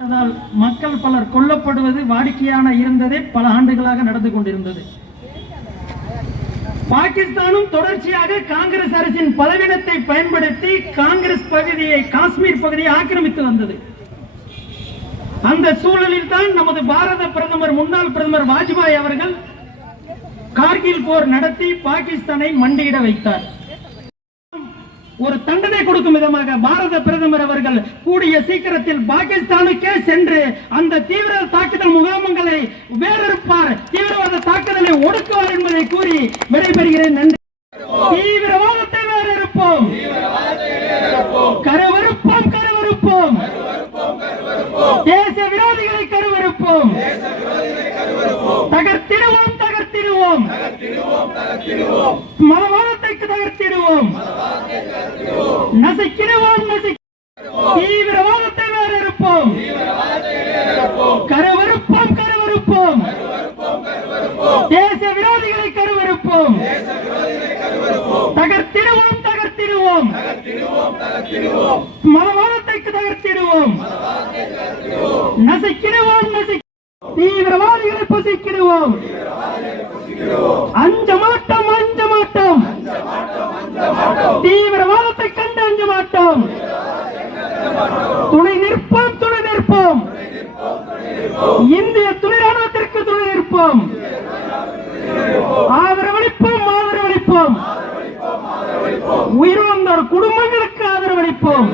அதனால் மக்கள் பலர் கொல்லப்படுவது வாடிக்கையான இருந்ததே பல ஆண்டுகளாக நடந்து கொண்டிருந்தது. பாகிஸ்தானும் தொடர்ச்சியாக காங்கிரஸ் அரசின் பலவீனத்தை பயன்படுத்தி காங்கிரஸ் பகுதியை காஷ்மீர் பகுதியை ஆக்கிரமித்து வந்தது. அந்த சூழலில் தான் நமது பாரத பிரதமர் முன்னாள் பிரதமர் வாஜ்பாய் அவர்கள் கார்கில் போர் நடத்தி பாகிஸ்தானை மண்டியிட வைத்தார். ஒரு தண்டனை கொடுக்கும் விதமாக பாரத பிரதமர் அவர்கள் கூடிய சீக்கிரத்தில் பாகிஸ்தானுக்கே சென்று அந்த தீவிர தாக்குதல் முகாம்களை வேறறுப்பார் தீவிரவாத தாக்குதலை ஒடுக்குவார் என்பதை கூறி விடைபெறுகிறேன். நன்றி. தீவிரவாதத்தை வேறறுப்போம் கருவறுப்போம் கருவறுப்போம். தேச விரோதிகளை கருவறுப்போம். தகர்த்திடுவோம் தகர்த்திடுவோம். மதவாதத்தை தகர்த்திடுவோம். நசிக்கிடுவோம் நசி தீவிரவாதத்தை வேறறுப்போம். கருவறுப்போம் கருவறுப்போம். தேச விரோதிகளை கருவறுப்போம். தகர்த்திடுவோம் தகர்த்திடுவோம். மதவாதத்தை தகர்த்திடுவோம். நசிக்கிடுவோம் நசுக்க தீவிரவாதிகளை புசிக்கிடுவோம். அஞ்ச மாட்டோம் அஞ்ச மாட்டோம். தீவிரவாதத்தை மாட்டோம். துணை நிற்போம் துணை நிற்போம். இந்திய துணை ராணுவத்திற்கு துணை நிற்போம். ஆதரவளிப்போம் ஆதரவளிப்போம். குடும்பங்களுக்கு ஆதரவளிப்போம்.